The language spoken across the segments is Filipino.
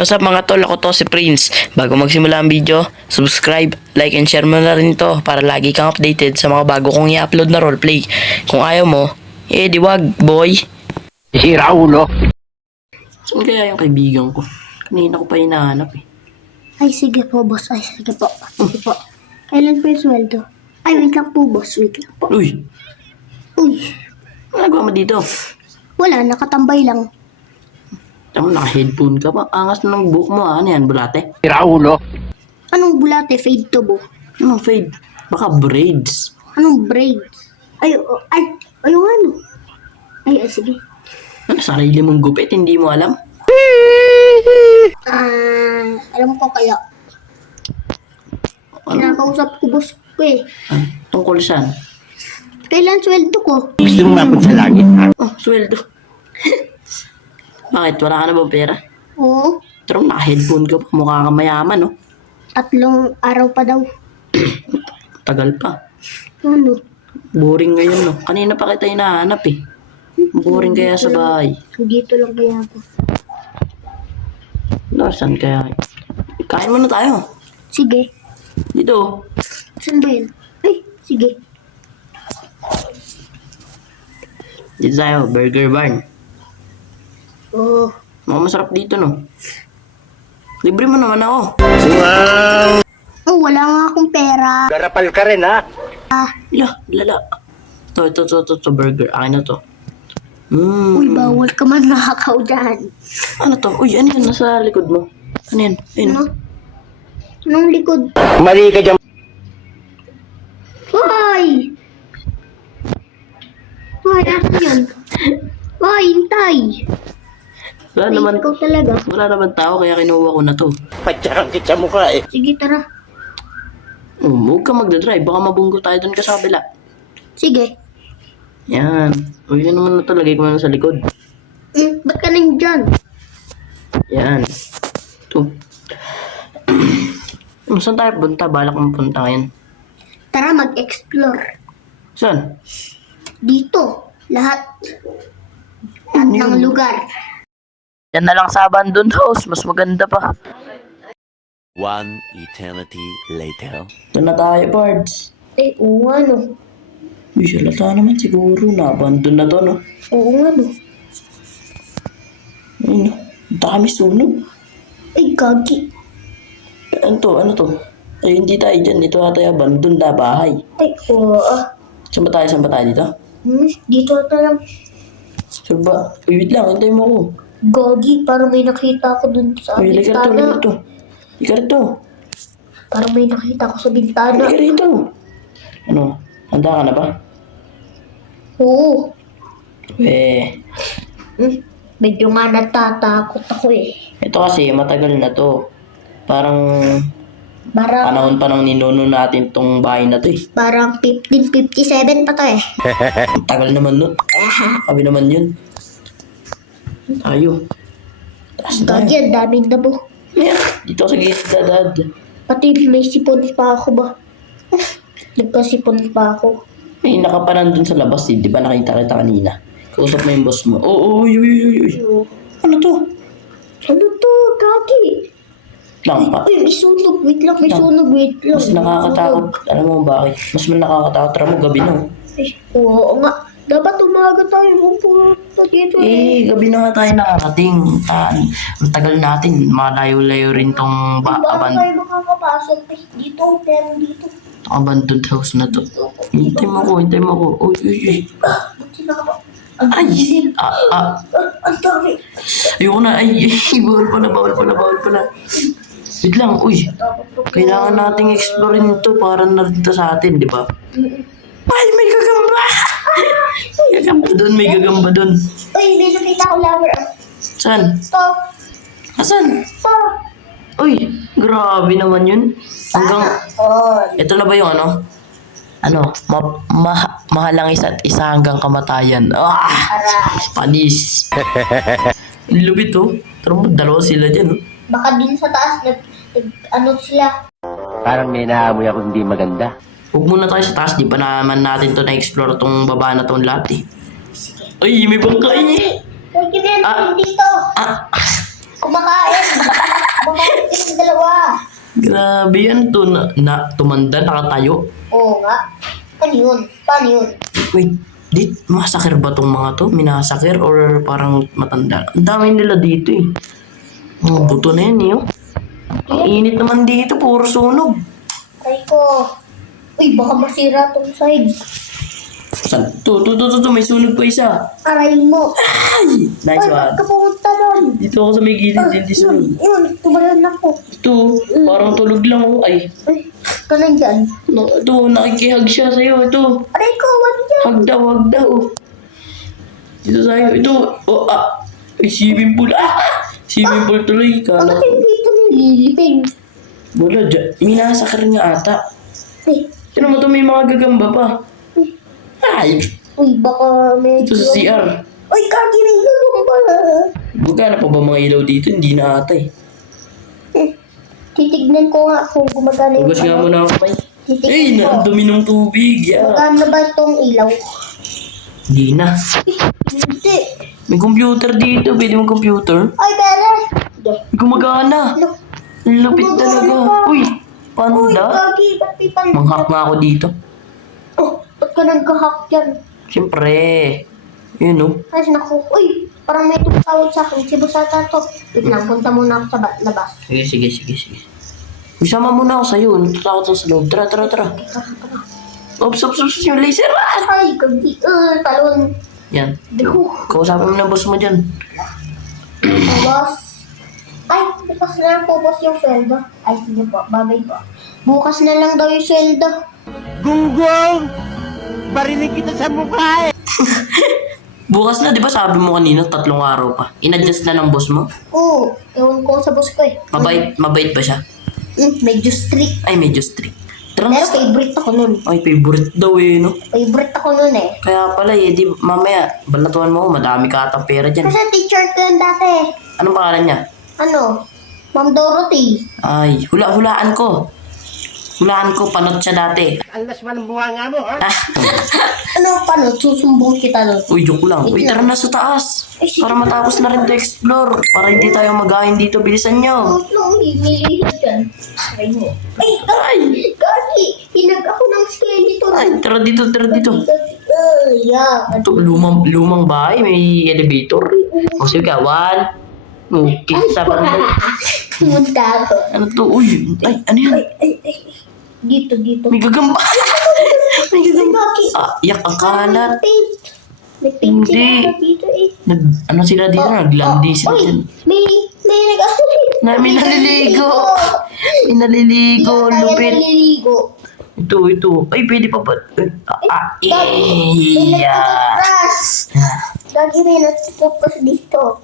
What's up mga tol, ako to si Prince. Bago magsimula ang video, subscribe, like and share mo na rin ito para lagi kang updated sa mga bago kong i-upload na roleplay. Kung ayaw mo, di wag, boy. Sira ulo. Saan kaya yung kaibigan ko? Kanina ko pa hinahanap eh. Ay, sige po, boss. Ay, sige po. Sige po. Kailan po yung sweldo? Ay, wait lang po, boss. Wait lang po. Uy, Uy, ano nagawa mo dito? wala. Nakatambay lang. Tama, naka-headphone ka pa. Angas na ng buhok mo ah. Ano yan, bulate? Sira ulo. Anong bulate? Fade to, bo? Anong fade? Baka braids. Anong braids? Ay, yung ano? Ay, sige. Ano, sarili mong gupit, hindi mo alam? Alam ko kaya. Kinakausap ko, boss ko eh. Ah, tungkol saan? Kailan sweldo ko? Gusto mo mapun sa langit, ha? Oh, sweldo. Bakit? Wala ka na bang pera? Oo. Pero naka-headphone ka pa. Mukha ka mayaman, no? 3 araw pa daw. Tagal pa. Ano? Boring ngayon, no? Kanina pa kita hinahanap, eh. Boring kaya sa bahay. Dito lang kaya ako. No, saan kaya? Kain muna tayo. Sige. Dito. Saan ba yun? Ay, sige. Dito tayo, Burger Barn. Oo. Mukhang masarap dito, no? Libre mo naman ako. Oh, wala nga akong pera. Garapal ka rin, ha? Lala. Ito, burger. Akin na to. Uy, bawal ka man nakakaw dyan. Ano to? Uy, ano yun? Nasa likod mo. Ano yan? Ayun. Ano? Anong likod? Mali ka dyan. Hoy! Hoy, asan yun? Hoy, hintay! Wala Ay, naman, ikaw talaga. wala naman tao, kaya kinuha ko na to. Patsarang kita mukha, eh. Sige, tara. Huwag ka magdadrive. Baka mabunggo tayo dun ka sa kabila. Sige. Yan. Uy, yun naman na to. Lagay ko na sa likod. Ba't ka nandyan? Yan. Ito. Saan tayo punta? Balak mong punta ngayon. Tara, mag-explore. Saan? Dito. Lahat ng lugar. Yan na lang sa abandoned house. Mas maganda pa. One eternity later. Ito na tayo, Pards. Eh, oo nga, no. Uy, salata naman siguro. Na-abandon na to, no? Oo nga, no. Ayun, no? Ang dami sunog. Ay, gagi. Ano to? Ay, hindi tayo dyan. Dito ata yung abandoned na bahay. Ay, oo. Saan ba tayo dito? Dito ata lang. Sure ba? Uy, wait lang. Hintay mo ako. Gagi, parang may nakita ko dun sa Uy, liga bintana. rito. Liga rito. Parang may nakita ko sa bintana. Liga rito. Ano? Handa ka na ba? Oo. Medyo nga natatakot ako eh. Ito kasi matagal na to. Parang Parang, panahon pa nang ninuno natin tong bahay na to eh. parang 1557 pa to eh. Ang tagal naman nun. Sabi naman yun. Tayo. Taas tayo. Gagi, ang daming dabo. Dito sa gate dadad. Pati may sipon pa ako ba? Nagkasipon pa ako. May nakapanan dun sa labas eh. Di ba nakita kita kanina? Kausap mo yung boss mo. Oo, uy. Ano to? Ano to? Gagi. Lang pa. Uy, may sunog. Wait lang, may sunog. Wait lang. Mas nakakatakot. Alam mo bakit? Mas nakakatakot. Tara mo gabi na. Eh, oo nga. Dapat umaga tayo pupunta dito eh. Gabi na nga tayo nakakating. Ang tagal natin. Malayo-layo rin tong Paano tayo makakapasok dito? Pero dito. abandoned house na to. Hintay mo ko. Uy. Ba't sila ka ba? Ay! Ang dami. Ayoko na. Ay, bawal pala. Wait lang, uy. Kailangan nating explorein to para na rin to sa atin, di ba? Ay, may gagamba! May gagamba dun. Uy, may nakita ko lover. Saan? Stop. Asan? Stop. Uy, grabe naman yun. Ito na ba yung ano? Mahalang isa't isa hanggang kamatayan. Panis. Lubit oh. Pero mo, dalawa sila dyan oh. Baka din sa taas, ano sila? Parang may naamoy ako hindi maganda. Huwag muna tayo sa taas. Di pa naman natin to na-explore tong baba na tong lahat eh. Ay, may bangkay eh. Kaya Ah. dito. Ah, Kumakain. Bakit yung dalawa? Grabe yan to. Tumanda, nakatayo. Oo nga. Ano yun? Paano yun? Wait, masakir ba tong mga to? Minasakir or parang matanda? Ang dami nila dito eh. Mga buto na yan eh. Oh. Ang init naman dito, puro sunog. Ay ko. Uy, baka masira tong side. Saan? To, may sunog pa isa. Aray mo. Ay! Nice Ay, one. ba't ka pumunta doon? Dito ako sa may gilid, hindi sunog. Yun, tumalan ako. Ito, parang tulog lang oh. Ay, Ay, ka nandyan. ito, nakikihag siya sa'yo. Ito, Aray ko, wag dyan. hag daw. Dito sa'yo, ito. Oh, ay, swimming pool. Swimming pool tuloy. Kala Bakit dito nililiping? wala, minasakar nga ata. Ay, Sino mo to, may mga gagamba pa. Ay, uy, baka medyo... ito sa CR. Uy, kaginig ka ba? Magkano pa ba mga ilaw dito? Hindi na ata eh. Titignan ko nga kung gumagana yung... Hugas nga muna ako, May. Titignan ko. Ang dumi ng tubig. Yeah. Magana ba itong ilaw? Hindi na. Hindi. May computer dito. Pwede mong computer. Ay, pera. Hindi. Gumagana. Look. Ang lapit talaga. Uy, paano Uy, da? gagi, ba't may pan... Manghak nga ako dito. Oh, ba't ka nagka-hack dyan? Siyempre. Yun oh. Ay, naku. Uy, parang may tumutawag sa akin. Si Busata to. Wait lang, punta muna ako sa labas. Sige. Isama muna ako sa'yo. Natatakot ako sa loob. Tara. Ops, yung laser. Ay, gagi. Talon. Yan. Diho. Kausapin mo na boss mo dyan. Boss. Ay, bukas na lang po, boss, yung sweldo. Ay, sige po. Babay po. Bukas na lang daw yung sweldo. Gunggong! Barinig kita sa mukha eh! Bukas na, di ba sabi mo kanina 3 araw pa? In-adjust na ng boss mo? Oo, ewan ko sa boss ko eh. Mabait ba siya? Medyo strict. Ay, medyo strict. Tara Pero na. favorite ako nun. Ay, favorite daw eh, no? Favorite ako nun eh. Kaya pala eh, di mamaya, balatuan mo ako, madami ka atang pera dyan. Kasi teacher ko yun dati. Anong pangalan niya? Ano? Ma'am Dorothy. Ay, hulaan ko. Hulaan ko, panot siya dati. Ang laswa ng bunga nga mo, ha? Ano, paano? Susumbong kita nun. Uy, joke lang. Uy, tara na sa taas. Ay, sige. Para matapos na rin to explore. Para hindi tayo magahin dito. Bilisan nyo. No, himilihan dyan. Ay mo. Ay, gagi! Hinag ako ng skeleton. Ay, tara dito. Yeah. Ito, lumang bahay. May elevator. O sige ka, 1. Isa pa rin. Pumunta ako. Ano to? Uy, ay, ano yan? Ay. Dito. May gagamba. May gagamba. Gagi. Yak ang kalat. Paint. May paint Hindi. sila dito eh. Ano sila dito? Naglandi sila Uy, dyan. may May naliligo. May naliligo. Lupit. Lupit. Naliligo. Ito. Ay, pwede pa ba? May nagtutupras. Gagi may nagtutupras dito.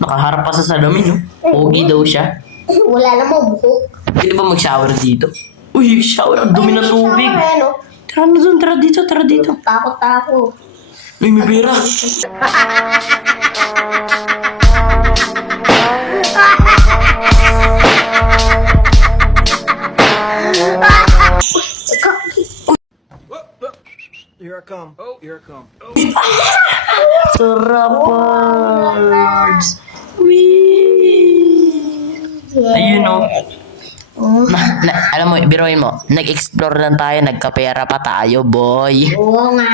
Nakaharap pa sa salamin, no? Pogi daw siya. Wala namang buhok. Pwede ba mag-shower dito? Uy, shower. Ang dumi ng tubig. Ano? Tara na dun. Tara dito. Takot ako. Uy, may pera. Sarap, birds. Wee! Ayun, no? Alam mo, biruin mo, nag-explore lang tayo, nagkapera pa tayo, boy. Oo nga.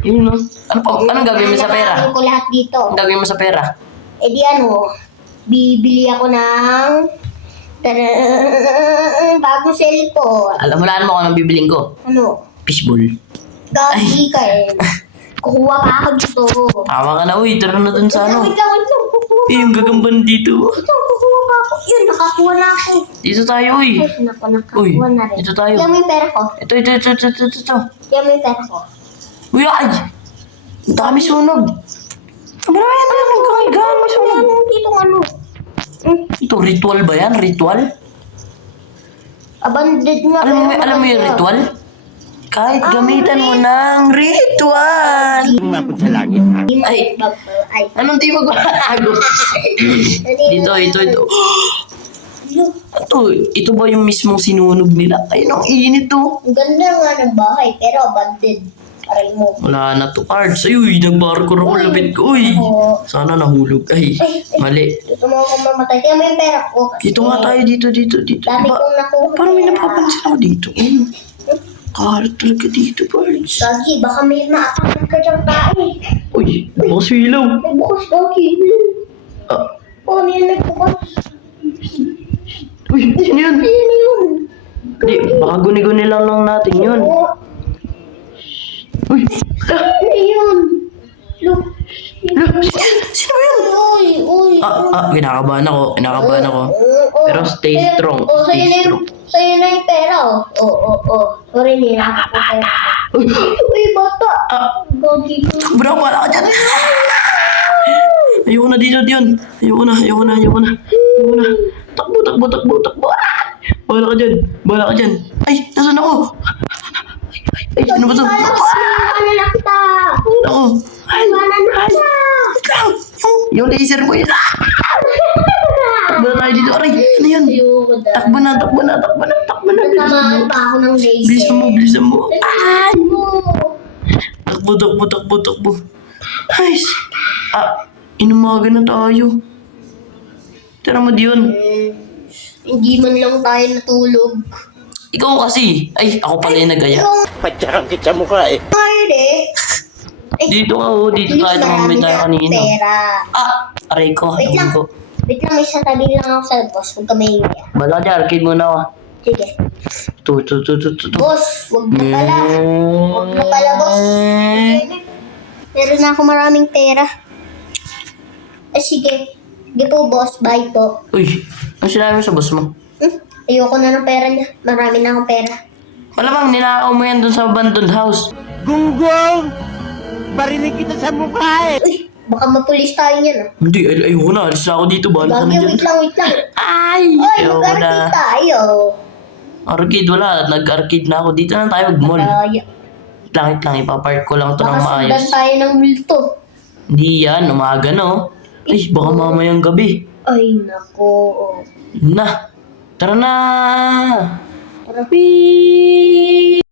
Yun, no? Anong gagawin mo sa pera? Nalaman ko lahat dito. Anong gagawin mo sa pera? Eh di ano, bibili ako ng bagong cellphone. Hulaan mo kung anong bibiling ko. Ano? Fishbowl. Gagi ka eh. Kukuha pa ako dito. Tama ka na, uy. Tara na dun sa ano. Wait lang. Kukuha. Eh, yung gagamban dito. Ito, kukuha pa ako. Yun, nakakuha na ako. Dito tayo, uy. Ay, nakakuha na rin. Dito tayo. Yan mo yung pera ko. Ito. Yan mo yung pera ko. Uy, ay! Ang dami sunog. Marami. May sunog. Dito ano? Ito, ritual ba yan? Ritual? Abandoned nga. Alam mo yung ritual? Kahit gamitan mo ng ritual. Umabot sa langit, ha? Ay. Ay. Anong di magbabago? Ito. Ito ba yung mismong sinunog nila? Ayun, ang init to. Ang ganda nga ng bahay, pero abandoned. Aray mo. Wala na to, Ards. Ay, uy, nag-parkour ako, lapit ko, uy. Oo. Sana nahulog. Ay, mali. Dito mo ako mamatay. Kaya mo yung pera ko. Kasi Dito nga tayo, dito. Dami Diba? kong nakuha. Parang may pera. napapansin ako dito. Kahalat talaga dito, Ards. Gagi, baka may ma-attack ka dyan tayo. Uy, bukas ilaw. May bukas, Gagi. Ah, Oh, ano yan, may bukas. uy, sino yun? Ano yun? Di, baka guni-guni lang natin yun. Oh, Uy, ano yun? Look. sino yun? Uy. Kinakabahan ako. Pero stay strong, stay strong. Sa'yo na yung pera, oh. Oo. Sorry, nila ako pera. Uy, bata. Gagi ko. Bro, wala ka dyan. Ayoko na dito, Dion. Ayoko na. Takbo. Wala ka dyan. Ay, nasan ako? Ay, ano ba to? Ano na kita? Ako. Ay, wait lang. Yung laser mo yun. Takbo na tayo dito. Aray, ano yun? Ayoko na. Takbo na. Natamaan pa ako ng laser. Bilisan mo. Ay mo. Takbo. Ay, inumaga na tayo. Tara mo, Dion. Hindi man lang tayo natulog. Ikaw kasi. Ay, ako pala yung nagaya. Patsarang kita mukha eh. Pwede. Dito tayo tumambay tayo kanina. Pera. Aray ko. Wait lang. ko. Wait lang, may sasabihin lang ako sa boss. Huwag ka maingay. Bala dyan, arcade muna ako. Sige. Tu. Boss, huwag na pala. Huwag na pala, boss. Meron na ako maraming pera. Sige. Sige po, boss. Bye po. Uy, ano sinabi mo sa boss mo? Ayoko na ng pera niya. Marami na akong pera. Malamang ninakaw mo yan dun sa abandoned house. Gunggong! Barinig kita sa mukha eh. Uy, baka mapulis tayo niyan, ah. Hindi, ayoko na. Alis na ako dito. Bahala ka na Gagi, dyan. wait lang. Ay, Uy, ayoko mag-arcade na. tayo. Arcade, wala. Nag-arcade na ako. Dito na tayo mag-mall. Langit lang, ipapark ko lang to ng Baka sundan maayos. tayo ng multo. Hindi yan, umaga no. Ay, baka mamayang gabi. Ay, nako. Na, tara na! Tara. Whee!